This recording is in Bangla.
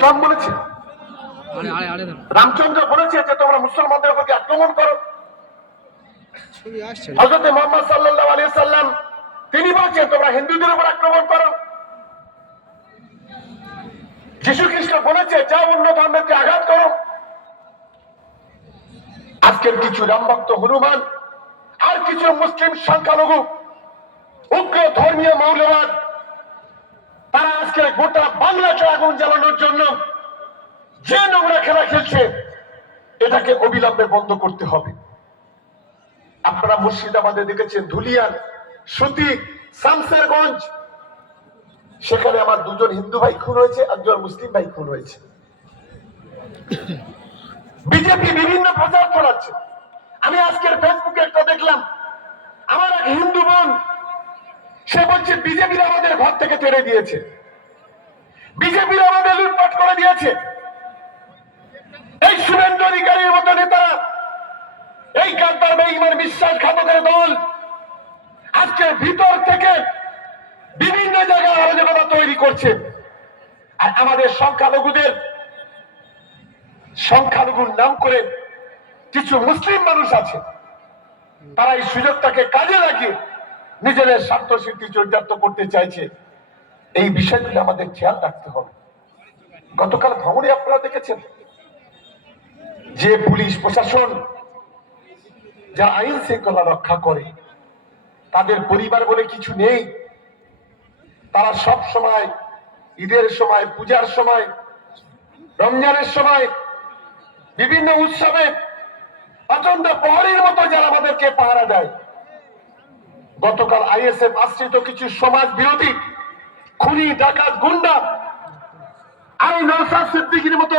ইসলাম বলেছে, রামচন্দ্র বলেছে যে তোমরা মুসলমানদের উপর আক্রমণ করো। হযরত মুহাম্মদ সাল্লাল্লাহু আলাইহি সাল্লাম তিনি বলেছেন তোমরা হিন্দুদের উপর আক্রমণ করো। যীশু খ্রিস্ট বলেছে যাও অন্য ধর্মকে আঘাত করো। আজকের কিছু রামভক্ত হনুমান আর কিছু মুসলিম সংখ্যালঘু উগ্র ধর্মীয় মৌলবাদ তারা আজকে গোটা বাংলাকে আগুন জ্বালানোর জন্য যে নোংরা খেলা খেলছে এটাকে অবিলম্বে বন্ধ করতে হবে। আপনারা মুর্শিদাবাদে দেখেছেন ধুলিয়ান, সুতি, শামসেরগঞ্জ, সেখানে আমার দুজন হিন্দু ভাই খুন হয়েছে, একজন মুসলিম ভাই খুন হয়েছে। বিজেপি বিভিন্ন প্রচার চালাচ্ছে। আমি আজকের ফেসবুকে একটা দেখলাম, আমার এক হিন্দু বোন সে বলছে বিজেপির আমাদের ঘর থেকে তেড়ে দিয়েছে, বিজেপির আমাদের লুটপাট করে দিয়েছে। এই শুভেন্দু অধিকারীর মতো নেতারা, এই গাদ্দার বেঈমান বিশ্বাসঘাতকের দল আজকে ভিতর থেকে বিভিন্ন জায়গায় অরাজকতা তৈরি করছে। আর আমাদের সংখ্যালঘুর নাম করে কিছু মুসলিম মানুষ আছে, তারা এই সুযোগটাকে কাজে লাগিয়ে নিজেদের স্বার্থ সিদ্ধি চরিতার্থ করতে চাইছে। এই বিষয়গুলো আমাদের খেয়াল রাখতে হবে। গতকাল খবরে আপনারা দেখেছেন যে পুলিশ প্রশাসন যারা আইন শৃঙ্খলা রক্ষা করে তাদের পরিবার বলে কিছু নেই। তারা সব সময় ঈদের সময়, পূজার সময়, রমজানের সময়, বিভিন্ন উৎসবে অত্যন্ত প্রহরীর মতো যারা আমাদেরকে পাহারা দেয়। গতকাল আইএসএফ আশ্রিত কিছু সমাজ বিরোধী খুনি, ডাকাত, গুন্ডা, আমি নওশাদ সিদ্দিকীর মতো